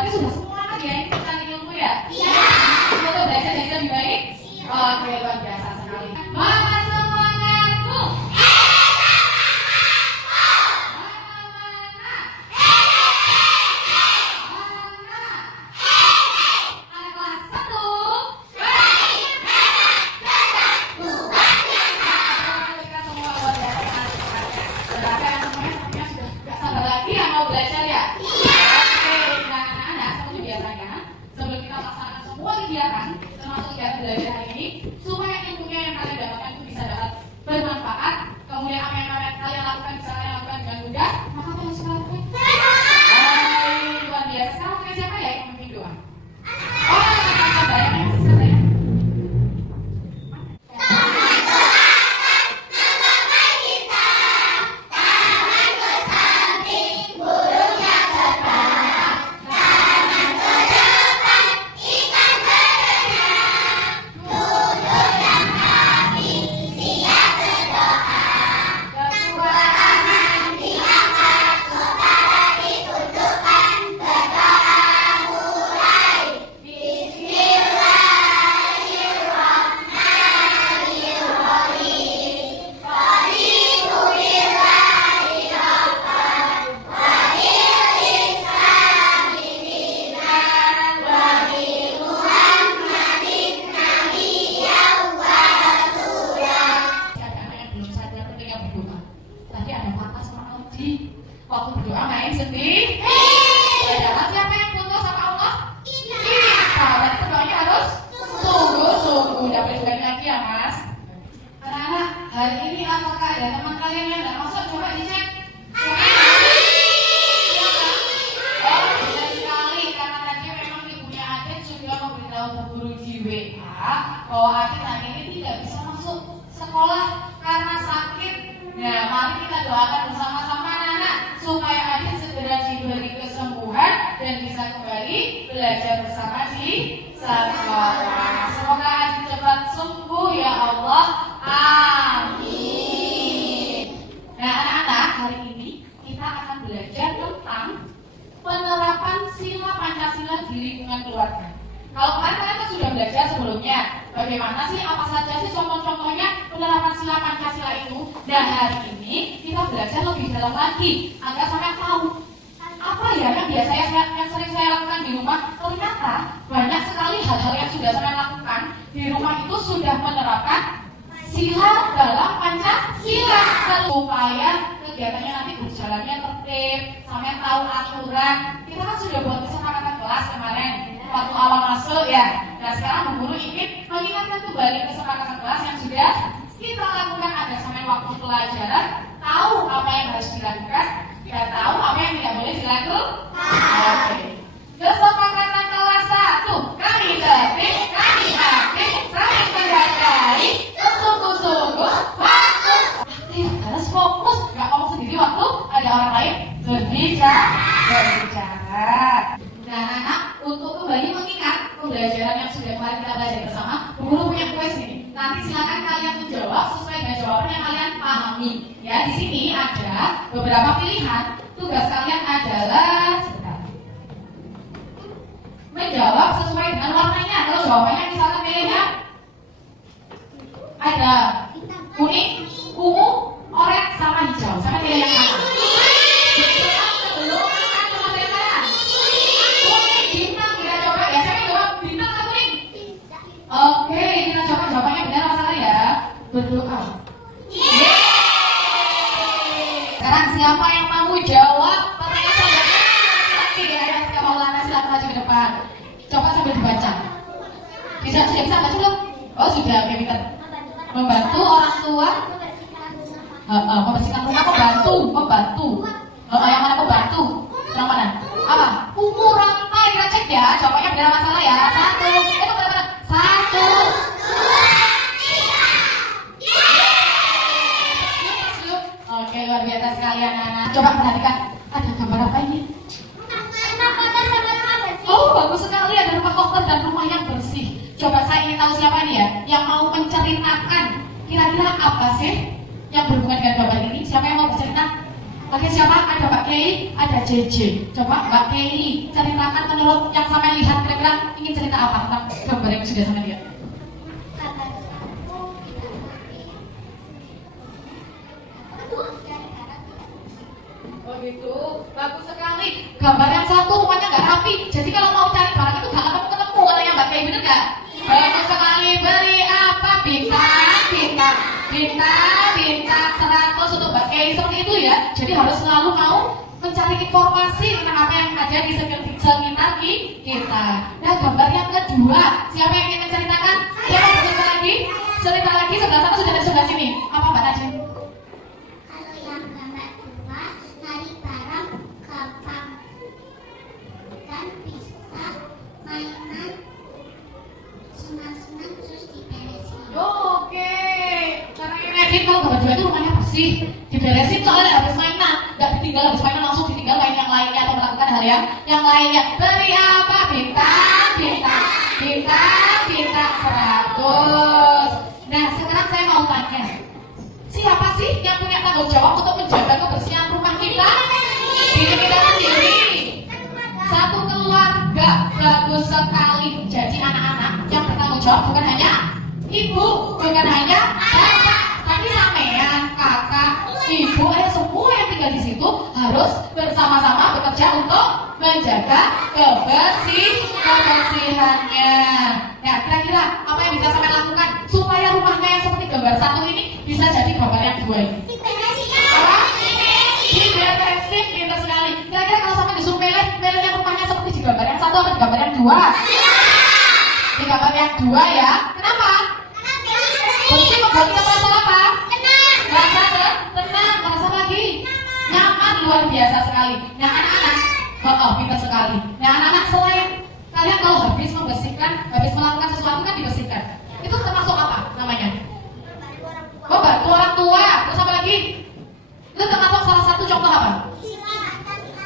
Berarti sudah semua kan ya ini cari ilmu ya? Iya. Semoga belajar jadi lebih baik. Oke, luar biasa sekali. Mama semangatku. Termasuk kegiatan belajar hari ini, supaya ilmunya yang kalian dapatkan itu bisa dapat bermanfaat. Kemudian apa yang kalian lakukan bisa kalian lakukan dengan mudah. Maka kalian harus melakukan. Luar biasa. Sekarang pakai siapa ya yang memimpin doa? Oh, kita bayangin siapa ya? Waktu berdoa main sedih. Padahal siapa yang putus sama Allah? Kita. Berarti berdoanya harus sungguh-sungguh. Udah berdoa lagi ya mas. Anak-anak, hari ini apakah ada teman kalian yang nggak masuk? Coba dicek. Oh, benar sekali. Karena tadi memang ibunya Adit sudah memberitahu ke guru di WA bahwa Adit hari ini tidak bisa masuk sekolah karena sakit. Nah, mari kita doakan bersama-sama anak-anak supaya Adit segera diberi kesembuhan dan bisa kembali belajar bersama di sekolah. Semoga Adit cepat sembuh ya Allah. Amin. Nah, anak-anak, hari ini kita akan belajar tentang penerapan sila Pancasila di lingkungan keluarga. Kalau kalian kan sudah belajar sebelumnya, bagaimana sih, apa saja sih contoh-contohnya penerapan sila Pancasila itu? Dan hari ini kita belajar lebih dalam lagi agar sampai tahu apa ya yang biasanya yang sering saya lakukan di rumah. Ternyata banyak sekali hal-hal yang sudah saya lakukan di rumah itu sudah menerapkan sila dalam Pancasila supaya kegiatannya nanti berjalannya tertib, sampai tahu aturan. Kita kan sudah buat kesepakatan kelas kemarin waktu awal masuk ya. Nah sekarang Bu Guru ingin mengingatkan kembali kesepakatan kelas yang sudah kita lakukan agar sampai waktu pelajaran tahu apa yang harus dilakukan dan tahu apa yang tidak boleh dilakukan. Oke. Kesepakatan kelas 1, kami tertib, kami aktif, saling menghargai, sungguh-sungguh, fokus. Aktif, harus fokus, nggak ngomong sendiri waktu ada orang lain berbicara. Nah, anak, untuk kembali mengingat pembelajaran yang sudah kemarin kita belajar bersama, Bu Guru punya kuis ini. Nanti silakan kalian menjawab sesuai dengan jawaban yang kalian pahami. Ya, di sini ada beberapa pilihan. Tugas kalian adalah menjawab sesuai dengan warnanya. Kalau jawabannya misalkan pilihnya ada kuning, ungu, oranye, sama hijau. Sama pilih yang mana? Oke, kita coba jawabannya benar apa salah ya. Berdoa. Sekarang siapa yang mau jawab pertanyaan selanjutnya? Oke, ada Siapa Maulana, silakan maju ke depan. Coba sambil dibaca. Sudah bisa baca belum? Oh sudah, oke pintar. Membantu orang tua. Membersihkan rumah, pembantu. Yang mana pembantu? Yang mana? Apa? Umur rantai, kita cek ya. Jawabannya benar apa salah ya. 1, 1, 2, 3. Oke, luar biasa sekali anak-anak. Coba perhatikan, ada gambar apa ini? Oh, bagus sekali, ada rumah kotor dan rumah yang bersih. Coba saya ingin tahu siapa nih ya yang mau menceritakan kira-kira apa sih yang berhubungan dengan gambar ini? Siapa yang mau bercerita? Oke, siapa? Ada Mbak Kei, ada JJ. Coba Mbak Kei ceritakan menurut yang sampai lihat, kira-kira ingin cerita apa tentang gambar yang sudah sampai lihat? Oh gitu, bagus sekali. Gambar yang satu rumahnya nggak rapi. Jadi kalau mau cari barang itu nggak ketemu katanya Mbak Kei, bener nggak? Bagus sekali. Beri apa? Bintang 100 untuk Mbak Kei, seperti itu ya. Jadi harus selalu mau mencari informasi tentang apa yang ada di sekitar kita. Nah, gambar yang kedua, siapa yang ingin menceritakan? Siapa yang cerita lagi? Cerita lagi, sebelah sana sudah ada sebelah sini. Apa Mbak Najib? Kalau yang gambar dua, cari barang gampang dan bisa mainan senang-senang terus diberesin. Oke, karena yang edit kalau gambar dua itu rumahnya bersih, diberesin soalnya habis mainan, nggak ditinggal habis mainan langsung ditinggal main yang lainnya atau melakukan hal yang lainnya. Beri apa? Bintang 100. Nah, sekarang saya mau tanya, siapa sih yang punya tanggung jawab untuk menjaga kebersihan rumah kita? Diri kita sendiri. Satu keluarga, bagus sekali. Jadi anak-anak yang bertanggung jawab bukan hanya ibu, bukan hanya bapak, tapi sampean, kakak, ibu, semua yang tinggal di situ harus bersama-sama bekerja untuk menjaga kebersihannya. Nah, kira-kira apa yang bisa sampai lakukan supaya rumahnya yang seperti gambar satu ini bisa jadi gambar yang dua ini? Diberesin, pintar sekali. Kira-kira kalau sampai disuruh milih yang rumahnya seperti di gambar yang satu atau di gambar yang dua? Di gambar yang dua ya. Kenapa? Bersih membuat kita merasa apa? Merasa tenang, merasa lagi nyaman, luar biasa sekali. Nah, anak-anak, pintar sekali. Nah, anak-anak, selain kalian kalau habis membersihkan, habis melakukan sesuatu kan dibersihkan, itu termasuk apa namanya? Bantu orang tua. Terus apa lagi? Itu termasuk salah satu contoh apa?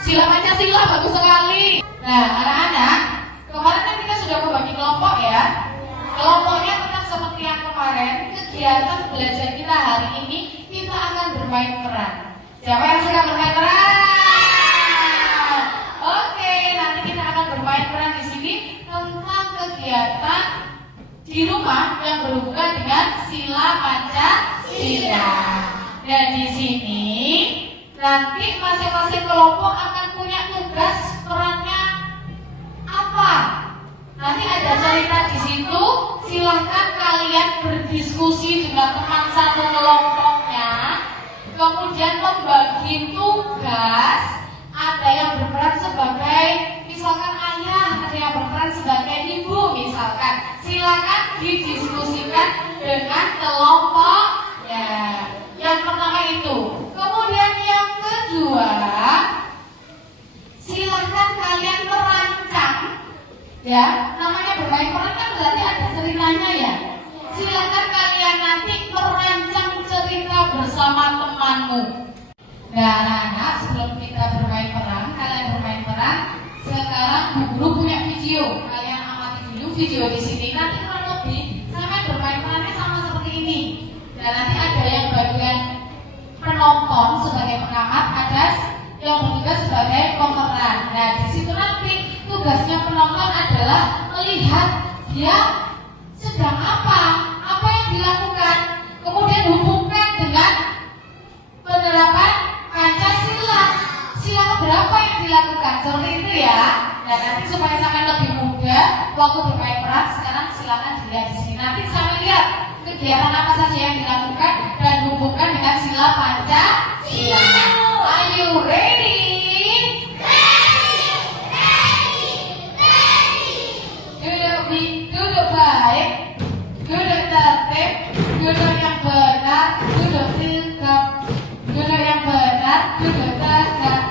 Sila Pancasila, bagus sekali. Nah, anak-anak, kemarin kan kita sudah membagi kelompok ya. Kelompoknya tetap seperti yang kemarin. Kegiatan belajar kita hari ini, kita akan bermain peran. Siapa yang suka bermain peran? Oke, nanti kita akan bermain peran di sini tentang kegiatan di rumah yang berhubungan dengan sila Pancasila. Dan di sini nanti masing-masing kelompok akan punya tugas, perannya apa? Nanti ada cerita di situ. Silahkan kalian berdiskusi dengan teman satu kelompoknya. Kemudian membagi tugas. Ada yang berperan sebagai misalkan ayah, ada yang berperan sebagai ibu misalkan. Silakan didiskusikan dengan kelompoknya. Yang pertama itu. Kemudian yang kedua, silakan kalian merancang. Ya, namanya bermain peran kan berarti ada ceritanya ya. Silakan kalian nanti merancang cerita bersama temanmu. Nah, anak-anak, sebelum kita bermain peran, kalian bermain peran. Sekarang Bu Guru punya video. Kalian amati dulu video di sini. Nanti kurang lebih sampai bermain perannya sama seperti ini. Dan nanti ada yang bagian penonton sebagai pengamat, ada yang bertugas sebagai pemeran. Nah, di situ nanti tugasnya penonton adalah melihat dia sedang apa yang dilakukan, kemudian hubungkan dengan penerapan Pancasila. Sila berapa yang dilakukan, seperti itu ya. Dan nanti supaya sampai lebih mudah waktu bermain peran, sekarang silakan dilihat di sini. Nanti sampai lihat kegiatan apa saja yang dilakukan dan hubungkan dengan sila Pancasila. Are you ready? Duduk baik, duduk tertib, duduk yang benar, duduk tegak, duduk yang benar, duduk tegak.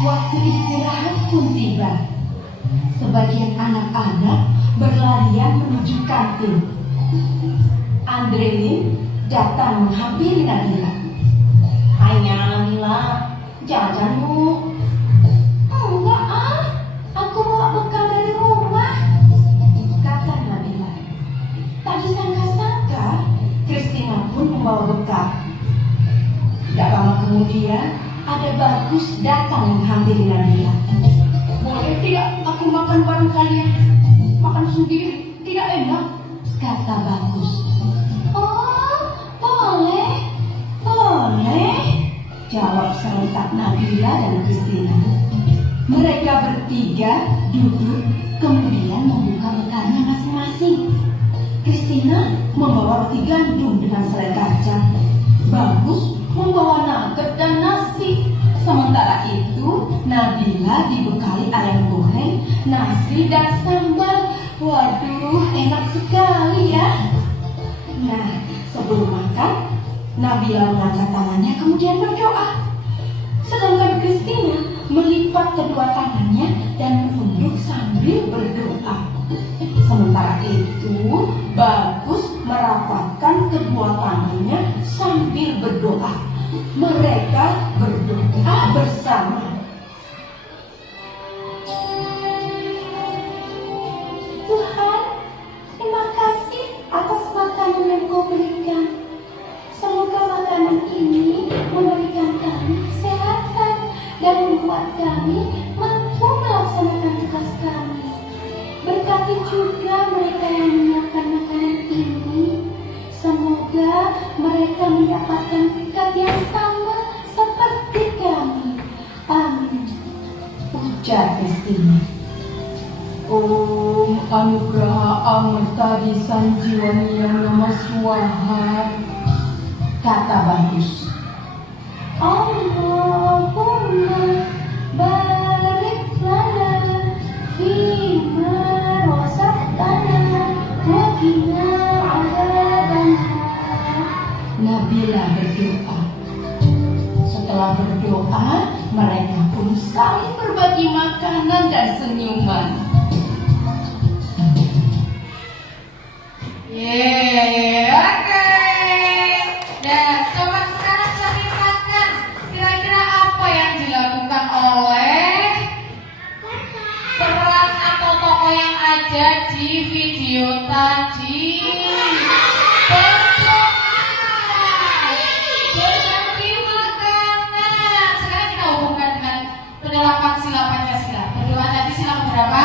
Waktu istirahat pun tiba. Sebagian anak-anak berlarian menuju kantin. Andrelin datang menghampiri Nabila. Hai Nabila, Nak, jajan yuk. Enggak ah, aku bawa bekal dari rumah, kata Nabila. Tak disangka-sangka, Christina pun membawa bekal. Tidak lama kemudian, ada Bagus datang menghampiri Nabila. Boleh tidak aku makan bareng kalian? Makan sendiri, tidak enak, kata Bagus. Oh, boleh, boleh, jawab serentak Nabila dan Christina. Mereka bertiga duduk, kemudian membuka bekalnya masing-masing. Christina membawa roti gandum dengan selai kacang. Bagus membawa nugget dan nasi. Sementara itu, Nabila dibekali ayam goreng, nasi dan sambal. Waduh, enak sekali ya. Nah, sebelum makan, Nabila mengangkat tangannya kemudian berdoa. Sedangkan Christina melipat kedua tangannya dan menunduk sambil berdoa. Sementara itu, Bagus merapatkan kedua tangannya sambil berdoa. Mereka berdoa bersama. Tuhan, terima kasih atas makanan yang Kau berikan. Semoga makanan ini memberikan kami kesehatan dan membuat kami mampu melaksanakan tugas kami. Berkati juga mereka yang menyiapkan makanan ini. Semoga mereka mendapatkan berkat yang sama seperti kami. Amin, ujar Christina. Om Anugraha Amerta Disanjiwani yang nama Swaha, kata Bagus. Allahumma barik lana fima razaqtana wa qina adzabannar. Nabila berdoa. Setelah berdoa, mereka pun saling berbagi makanan dan senyuman. Oke. Dan coba sekarang ceritakan kira-kira apa yang dilakukan oleh peran atau tokoh yang ada di video tadi. Berdoa, berbagi makanan. Sekarang kita hubungkan dengan penerapan sila Pancasila. Berdoa tadi sila berapa?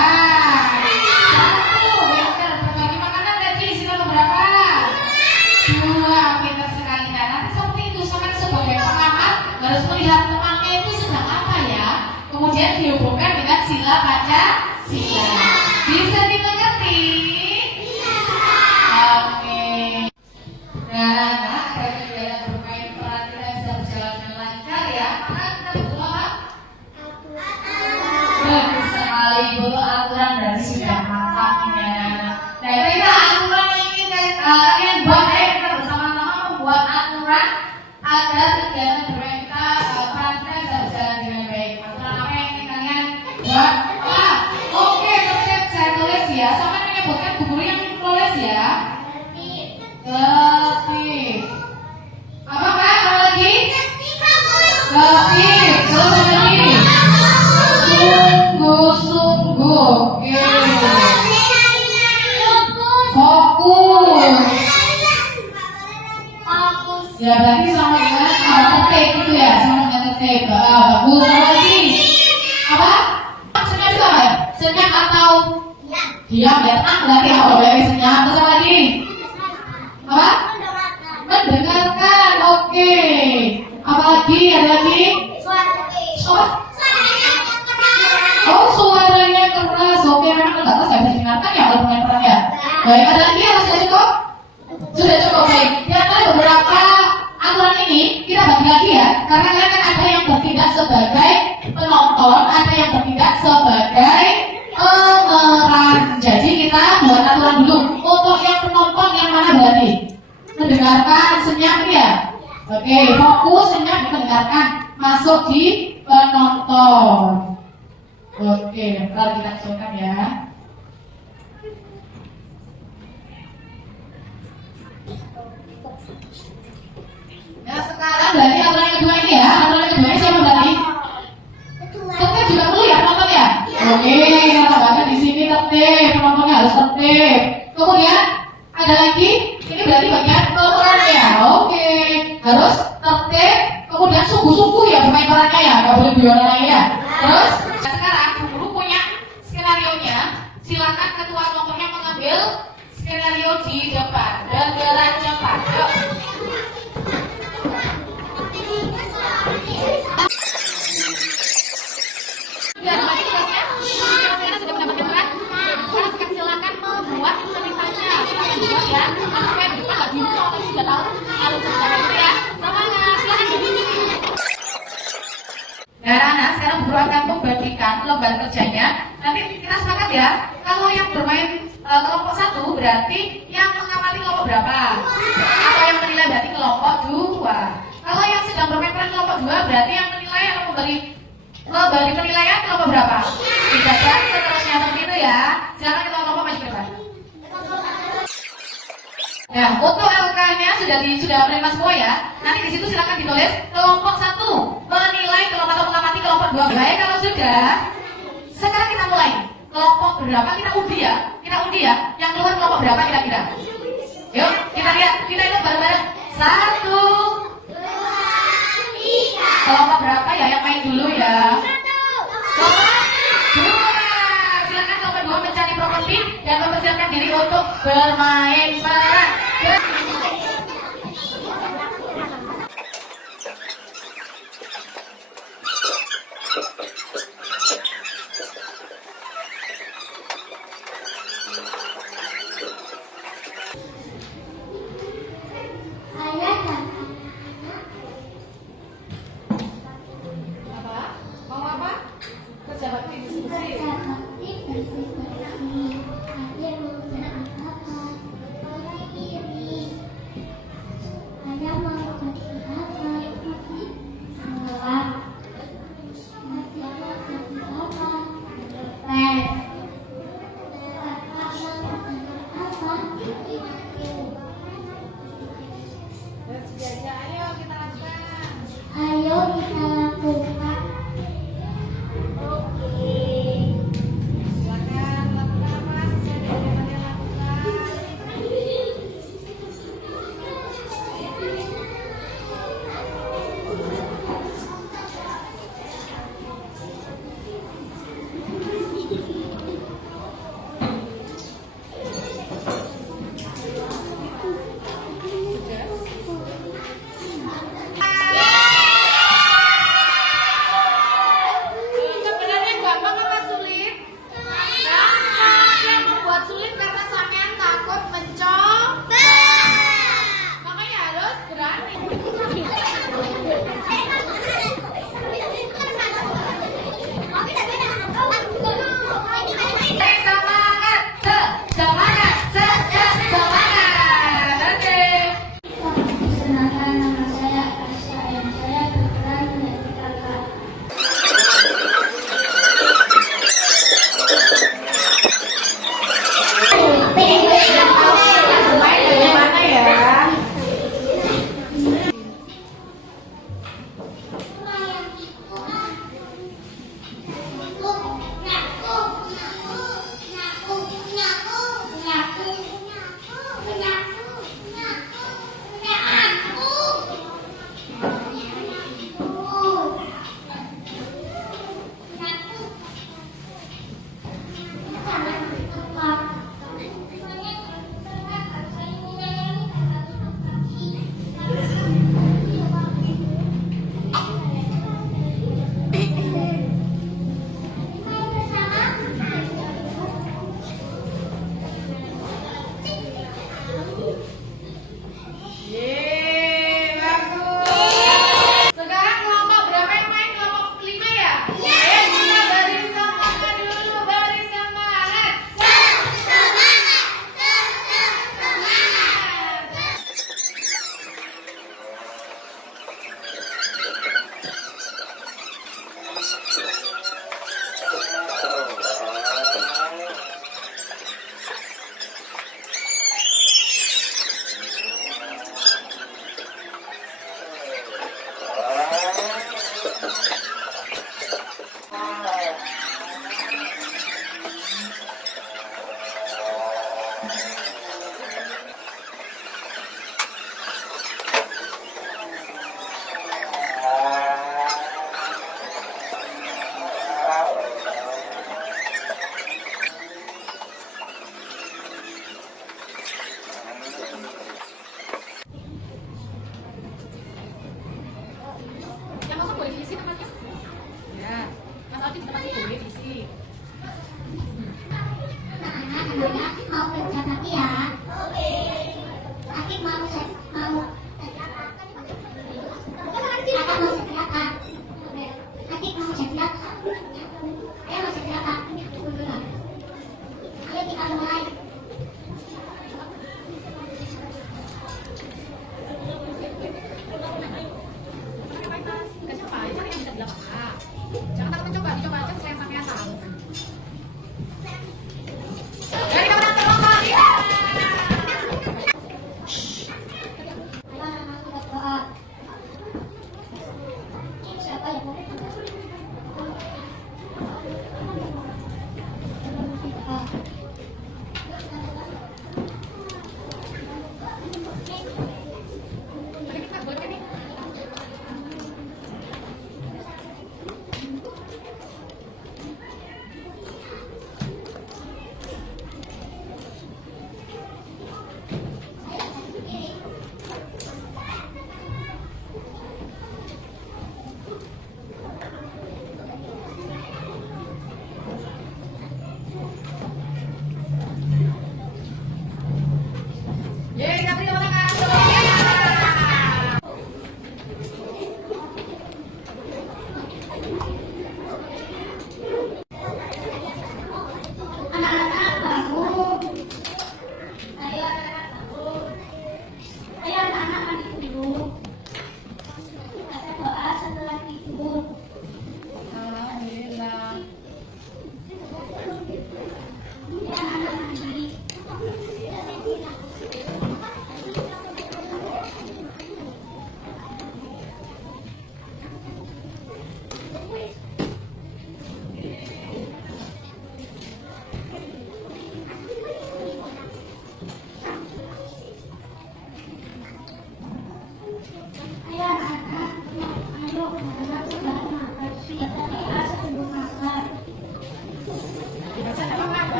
Harus melihat temannya itu sedang apa ya, kemudian dihubungkan dengan sila Pancasila. Bisa dimengerti? Oke. Nah, bagi yang bermain peran kita bisa berjalan dengan lancar ya. Maka kita butuh apa? Bagus sekali, butuh aturan dan sudah mantapnya. Nah, kita aturan ini kalian buat ya, kita bersama-sama membuat aturan agar kegiatan bermain peran kita bisa berjalan dengan baik. Aturan apa yang ingin kalian buat? Oke, terus saya tulis ya. Sama menyebutkan guru yang tulis ya. Ketip. Apa kak? Apa lagi? Ketip. Terus apa lagi? Sungguh-sungguh. Oke. Fokus. Ya berarti sama dengan ketip itu ya, sama dengan ketip. Bagus. Apa lagi? Apa? Senyap juga ya? Senyap atau diam ya? Berarti apa? Berarti senyap. Terus apa lagi? Apa? Mendengarkan. Oke. Apa lagi? Ada lagi? Apa? Oh, suaranya keras. Oke, memang terbatas ya, bisa didengarkan ya kalau pemain peran ya. Baik, ada lagi ya? Sudah cukup? Sudah cukup, baik. Ya, beberapa aturan ini kita bagi lagi ya, karena kan ada yang bertindak sebagai penonton, ada yang bertindak sebagai pemeran. Jadi kita buat aturan dulu. Untuk yang penonton yang mana berarti? Mendengarkan, senyap ya. Oke, fokus, senyap, mendengarkan. Masuk di penonton. Oke, kalau kita coba ya. Nah sekarang berarti aturan yang kedua ini ya. Aturan yang kedua ini siapa berarti? Kedua. Tertib juga perlu ya penonton ya? Oke, kata banget di sini tertib, penontonnya harus tertib. Kemudian ada lagi, ini berarti bagian pemerannya. Oke, harus tertib. Kemudian suku-suku ya bermain perannya ya, nggak boleh guyon lain ya. Terus sekarang guru punya skenario nya. Silakan ketua kelompoknya mengambil skenario di depan. Bergerak cepat. Yuk. Biar lagi tugasnya, sekarang sudah mendapatkan peran. Sekarang silakan membuat ceritanya. Silakan dibuat ya. Kalau saya di depan nggak bingung, kalau sudah tahu alur ceritanya itu ya. Semangat, silakan. Nah, anak sekarang guru akan membagikan lembar kerjanya. Nanti kita sepakat ya. Kalau yang bermain kelompok 1 berarti yang mengamati kelompok berapa? Atau yang menilai berarti kelompok 2. Kalau yang sedang bermain peran kelompok 2 berarti yang menilai atau memberi penilaian kelompok berapa? 3 dan seterusnya seperti itu ya. Silakan kita kelompok maju ke depan. Nah, untuk LK-nya sudah menerima semua ya. Nanti di situ silakan ditulis kelompok 1 menilai kelompok atau mengamati kelompok 2. Baik, kalau sudah, sekarang kita mulai. Kelompok berapa kita undi ya. Yang keluar kelompok berapa kira-kira? Yuk, kita lihat. Kita hitung bareng-bareng. 1, 2, 3. Kelompok berapa ya yang main dulu ya? Kelompok 2. Silakan kelompok 2 mencari properti dan mempersiapkan diri untuk bermain peran. Ayah dan Apa? Mau apa? Kerja bakti diskusi. kerja bakti bersih-bersih. Ada beberapa orang ini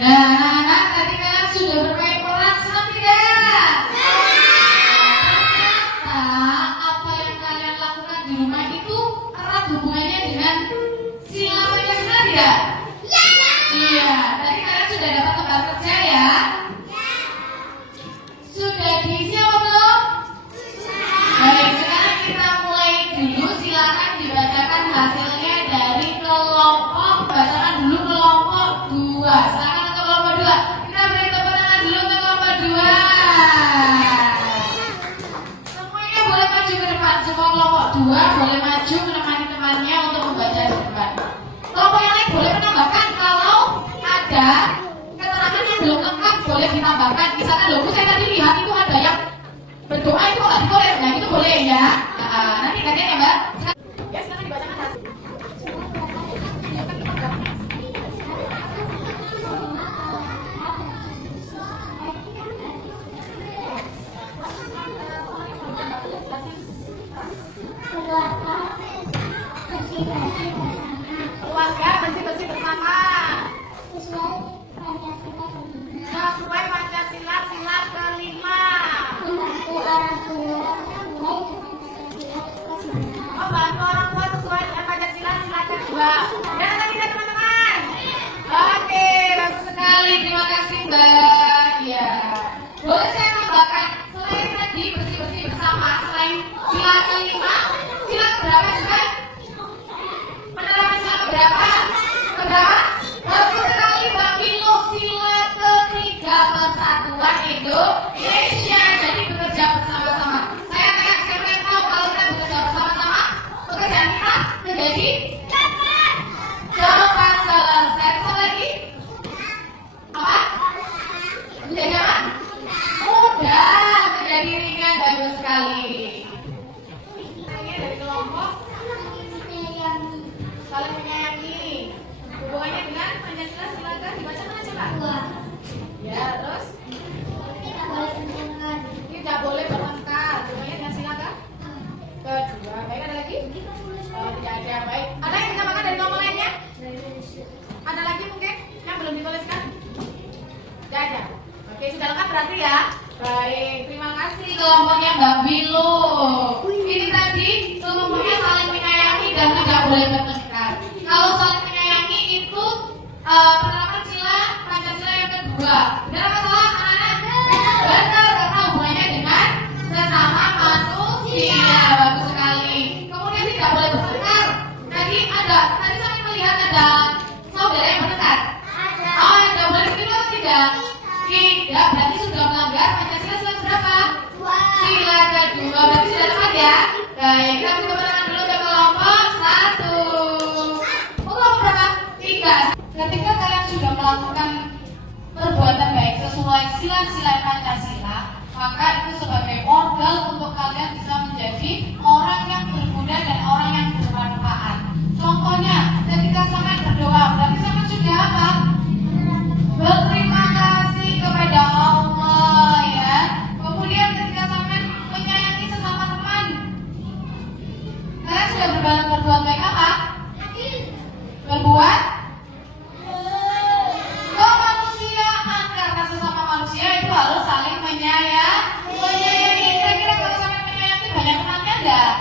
Nah, anak-anak tadi kalian sudah bermain peran senang tidak? Nah, apa yang kalian lakukan di rumah itu erat hubungannya dengan sila Pancasila tidak? Iya, tadi kalian sudah dapat lembar kerja ya? Sudah diisi apa belum? Baik, sekarang kita mulai dulu. Silakan dibacakan hasilnya dari kelompok. Bacakan dulu kelompok 2. Silakan untuk kelompok 2. Kita beri tepuk tangan dulu untuk kelompok 2. Semuanya boleh maju ke depan. Semua kelompok 2 boleh maju menemani temannya untuk membaca di depan. Kelompok yang lain boleh menambahkan kalau ada keterangan yang belum lengkap, boleh ditambahkan. Misalkan loh, saya tadi lihat itu ada yang berdoa itu nggak ditulis, nah itu boleh ya. Nanti gantian ya Mbak. Ya silakan dibacakan hasil. Keluarga bersih-bersih bersama. Sesuai Pancasila sila kelima. Membantu orang tua Membantu orang tua sesuai dengan Pancasila sila kedua. Dan ada tidak teman-teman? Oke, bagus sekali. Terima kasih Mbak. Ya. Boleh saya tambahkan selain tadi bersih-bersih bersama, selain sila kelima, sila keberapa juga? Penerapan sila keberapa? Keberapa? Bagus sekali Mbak Milo. Sila ketiga, persatuan Indonesia. Jadi bekerja bersama-sama. Saya tanya siapa yang tahu kalau kita bekerja bersama-sama, pekerjaan kita menjadi cepat selesai. Apa lagi? Apa? Menjadi apa? Mudah, menjadi ringan. Bagus sekali. Ini dari kelompok saling menyayangi. Hubungannya dengan Pancasila silakan dibacakan aja Pak. Ya, terus tidak boleh bertengkar. Hubungannya dengan silakan kedua. Baik, ada lagi? Tidak ada. Baik. Ada yang ditambahkan dari kelompok lainnya? Ada lagi mungkin yang belum dituliskan? Tidak ada. Oke, sudah lengkap berarti ya. Baik, terima kasih kelompoknya Mbak Bilu. Ini tadi kelompoknya saling menyayangi dan tidak boleh bertengkar. Kalau saling menyayangi itu penerapan sila Pancasila yang kedua. Benar apa salah anak-anak? Benar, karena hubungannya dengan sesama manusia. Bagus sekali. Kemudian tidak boleh bertengkar. Tadi saya melihat ada saudara yang bertengkar. Oh, yang tidak boleh begitu atau tidak? Tidak, berarti sudah melanggar Pancasila sila berapa? Sila kedua. Berarti sudah tepat ya. Baik, kita tepuk tangan dulu ke kelompok 1. Kelompok berapa? 3. Ketika kalian sudah melakukan perbuatan baik sesuai sila-sila Pancasila, maka itu sebagai modal untuk kalian bisa menjadi orang yang berguna dan orang yang bermanfaat. Contohnya, ketika sampean berdoa, berarti sampean sudah apa? Berterima kasih kepada Allah ya. Kemudian ketika sampean menyayangi sesama teman, kalian sudah berbuat baik apa? Berbuat kemanusiaan, karena sesama manusia itu harus saling menyayangi. Kira-kira kalau saling menyayangi banyak temannya enggak?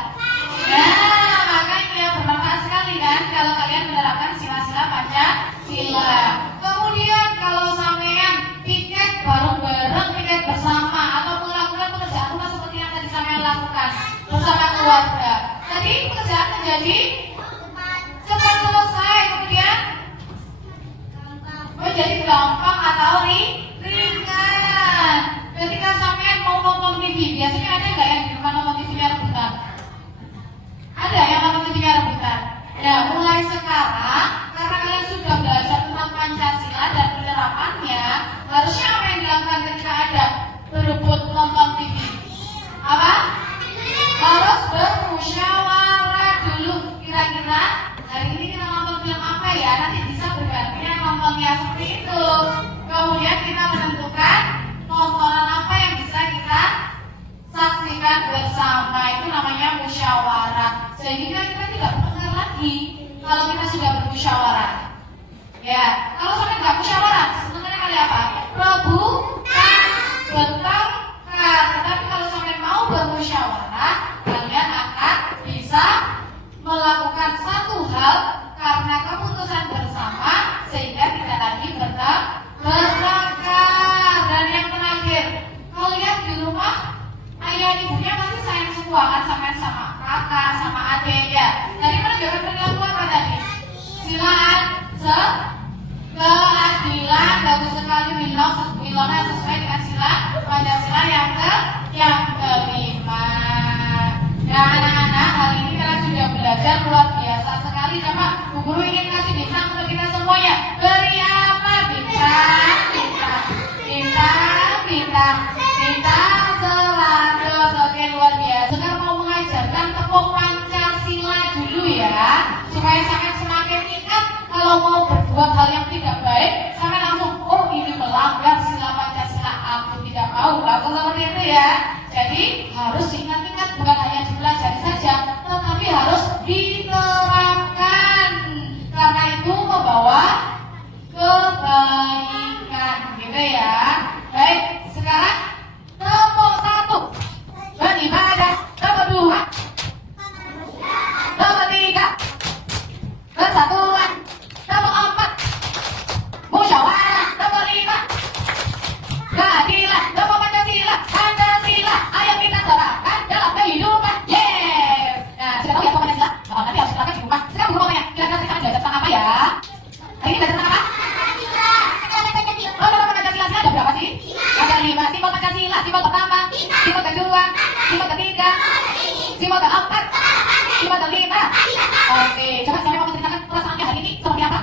Nah, makanya bermanfaat sekali kan kalau kalian menerapkan sila-sila Pancasila. Kemudian kalau sampean piket bareng-bareng, piket bersama atau melakukan pekerjaan rumah seperti yang tadi sampean lakukan bersama keluarga, tadi pekerjaan menjadi cepat selesai, kemudian menjadi gampang atau ringan. Ketika sampean mau nonton TV, biasanya ada nggak yang di rumah nonton TV-nya rebutan? Ada yang nonton TV-nya rebutan. Nah, mulai sekarang karena kalian sudah belajar tentang Pancasila dan penerapannya, harusnya apa yang dilakukan ketika ada berebut nonton TV? Apa? Harus bermusyawarah dulu. Kira-kira hari ini kita nonton film apa ya? Nanti bisa bergantian nontonnya seperti itu. Kemudian kita menentukan tontonan apa yang bisa kita saksikan bersama. Itu namanya musyawarah. Sehingga kita tidak bertengkar lagi kalau kita sudah bermusyawarah. Ya, kalau sampai nggak musyawarah, sebenarnya Sekolah sesuai dengan sila Pancasila yang kelima. Nah anak-anak, hari ini kalian sudah belajar luar biasa sekali. Coba Bu Guru ingin kasih bintang untuk kita semuanya. Beri apa? Bintang, bintang, bintang, bintang, bintang selalu. Oke, luar biasa. Sekarang mau mengajarkan tepuk Pancasila dulu ya, supaya sampai semakin ingat kalau mau berbuat hal yang tidak baik, sampai langsung, oh ini melanggar sila Pancasila, aku tidak mau. Langsung seperti itu ya. Jadi harus diingat-ingat, bukan hanya dipelajari saja, tetapi harus diterapkan. Karena itu membawa kebaikan, gitu ya. Baik, sekarang tepuk satu, beribadah, tepuk dua, tepuk tiga, kesatuan, tepuk empat, musyawarah, tepuk lima, keadilan, tepuk Pancasila, Pancasila, ayo kita terapkan dalam kehidupan. Yes. Nah, sudah tahu ya tepuk Pancasila? Oh, nanti harus diterapkan di rumah. Sekarang Bu Guru mau tanya, kira-kira tadi kalian belajar tentang apa ya? Hari ini belajar tentang apa? Oh, tentang Pancasila ada berapa sih? Ada 5. Simbol Pancasila, simbol pertama, simbol kedua, simbol ketiga, simbol keempat, simbol kelima. Oke, coba saya mau ceritakan perasaannya hari ini seperti apa?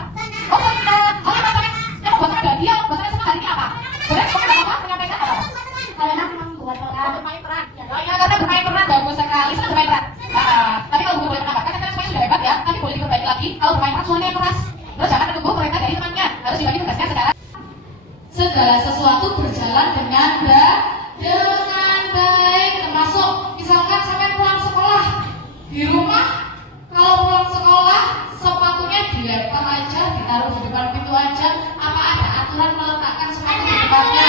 Oh, senang. Oh, ya perasaannya, emang buatannya bahagia, buatannya senang hari ini apa? Boleh, kamu apa? Menyampaikan apa? Karena membuat orang bermain peran. Oh iya, karena bermain peran, bagus sekali, senang bermain peran. Tapi kalau Bu boleh menambahkan, kan semuanya sudah hebat ya, tapi boleh diperbaiki lagi. Kalau bermain peran suaranya keras, terus jangan menunggu perintah dari temannya, harus dibagi tugasnya sekarang. Segala sesuatu berjalan dengan baik, termasuk misalkan sampai pulang sekolah di rumah. Kalau pulang sekolah sepatunya dilempar aja, ditaruh di depan pintu aja. Apa ada aturan meletakkan sepatu di depannya?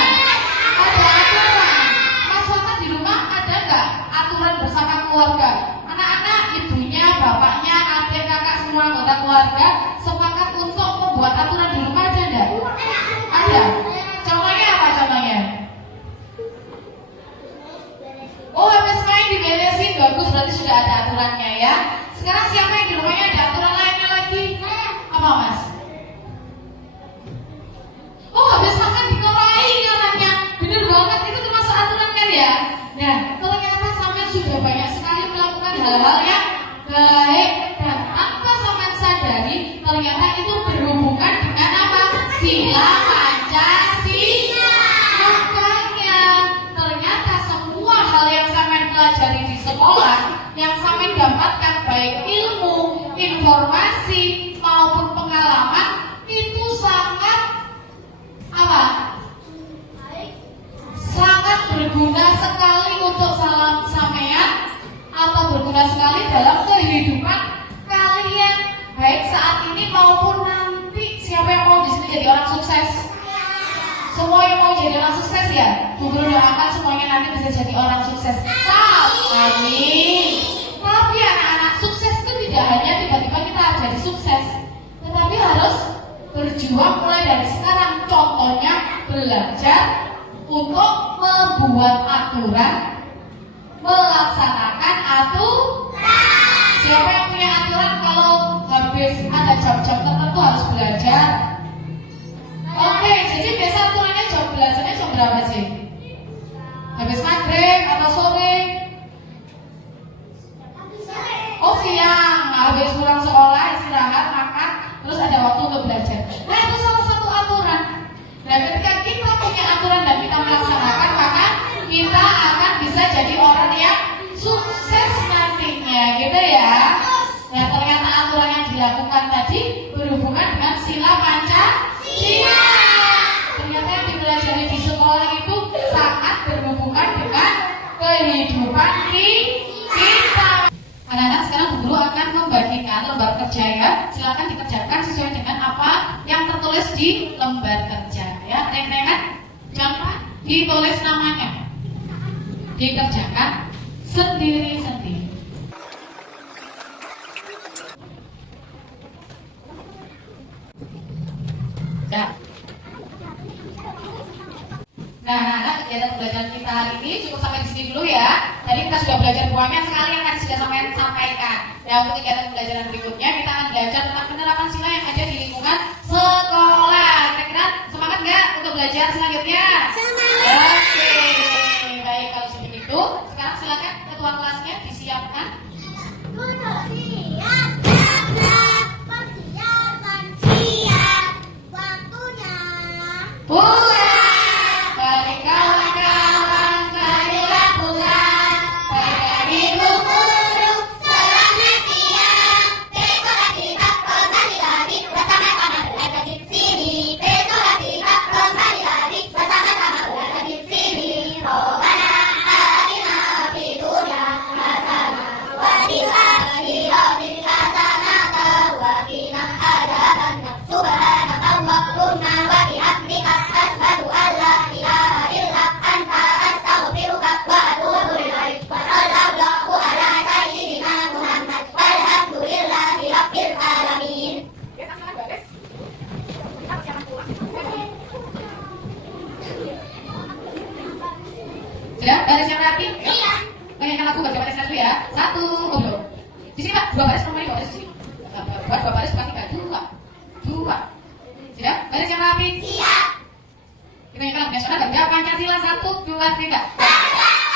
Ada aturan. Masakan di rumah ada nggak aturan bersama keluarga? Anak-anak, ibunya, bapaknya, adik, kakak, semua anggota keluarga sepakat untuk membuat aturan di rumah, ada nggak? Ada. Contohnya apa contohnya? Oh, habis main diberesin, bagus, berarti sudah ada aturannya ya. Sekarang siapa yang di rumahnya ada aturan lainnya lagi? Apa mas? Oh, habis makan dikorai katanya. Bener banget, itu termasuk aturan kan ya? Nah, ternyata sampean sudah banyak sekali melakukan hal-hal yang baik, dan tanpa sampean sadari, ternyata itu berhubungan dengan apa? Sila Pancasila. Makanya ternyata semua hal yang sampean pelajari di sekolah, yang sampean dapatkan baik ilmu, informasi maupun pengalaman, itu sangat apa? Sangat berguna sekali untuk sampean, atau berguna sekali dalam kehidupan kalian, baik saat ini maupun nanti. Siapa yang mau di sini jadi orang sukses? Semua yang mau jadi orang sukses ya? Bu Guru doakan semuanya nanti bisa jadi orang sukses. Amin. Tapi anak-anak, sukses itu tidak hanya tiba-tiba kita jadi sukses, tetapi harus berjuang mulai dari sekarang. Contohnya belajar untuk membuat aturan, melaksanakan aturan. Siapa yang punya aturan kalau habis ada jam-jam tertentu harus belajar? Oke, jadi biasa aturannya jam belajarnya jam berapa sih? Habis maghrib atau sore? Oh siang, habis pulang sekolah, istirahat, makan, terus ada waktu untuk belajar. Nah itu salah satu aturan. Nah ketika kita punya aturan dan kita melaksanakan, maka kita akan bisa jadi orang yang sukses nantinya, gitu ya. Nah ternyata aturan yang dilakukan tadi berhubungan dengan sila Pancasila. Ternyata yang dipelajari di sekolah itu sangat berhubungan dengan kehidupan kita. Anak-anak, sekarang Bu Guru akan membagikan lembar kerja ya. Silakan dikerjakan sesuai dengan apa yang tertulis di lembar kerja ya. Ada yang tanyakan? Jangan ditulis namanya. Dikerjakan sendiri-sendiri. Ya. Nah, anak-anak, kegiatan belajar kita hari ini cukup sampai di sini dulu ya. Tadi kita sudah belajar banyak sekali yang tadi sudah sampaikan. Nah, untuk kegiatan pembelajaran berikutnya kita akan belajar tentang penerapan sila yang ada di lingkungan sekolah. Kira-kira semangat nggak untuk belajar selanjutnya? Oke, baik kalau seperti itu. Sekarang silakan ketua kelasnya disiapkan. Pulang, bagi kawan-kawan, marilah pulang. Bagi ibu guru, selamat siang. Besok kita kembali lagi bersama-sama belajar di sini. Besok kita kembali lagi bersama-sama belajar di sini. Robbana atina fid dunya hasanah wa fil akhirati hasanah wa qina adzabannar. Subhanakallahumma wa bihamdika asyhadu an la ilaha illa anta astaghfiruka wa atubu ilaik. Wa sallallahu ala sayyidina Muhammad walhamdulillahi rabbil alamin. Sudah? Baris yang rapi? Iya. Bayangkan aku baca baris satu ya. Satu, belum. Di sini Pak, dua baris perempuan dua baris di sini. Dua baris bukan tiga, dua. Sudah? Baris yang rapi? Siap. Kita yang kalah nasional ganda Pancasila 1, 2, 3.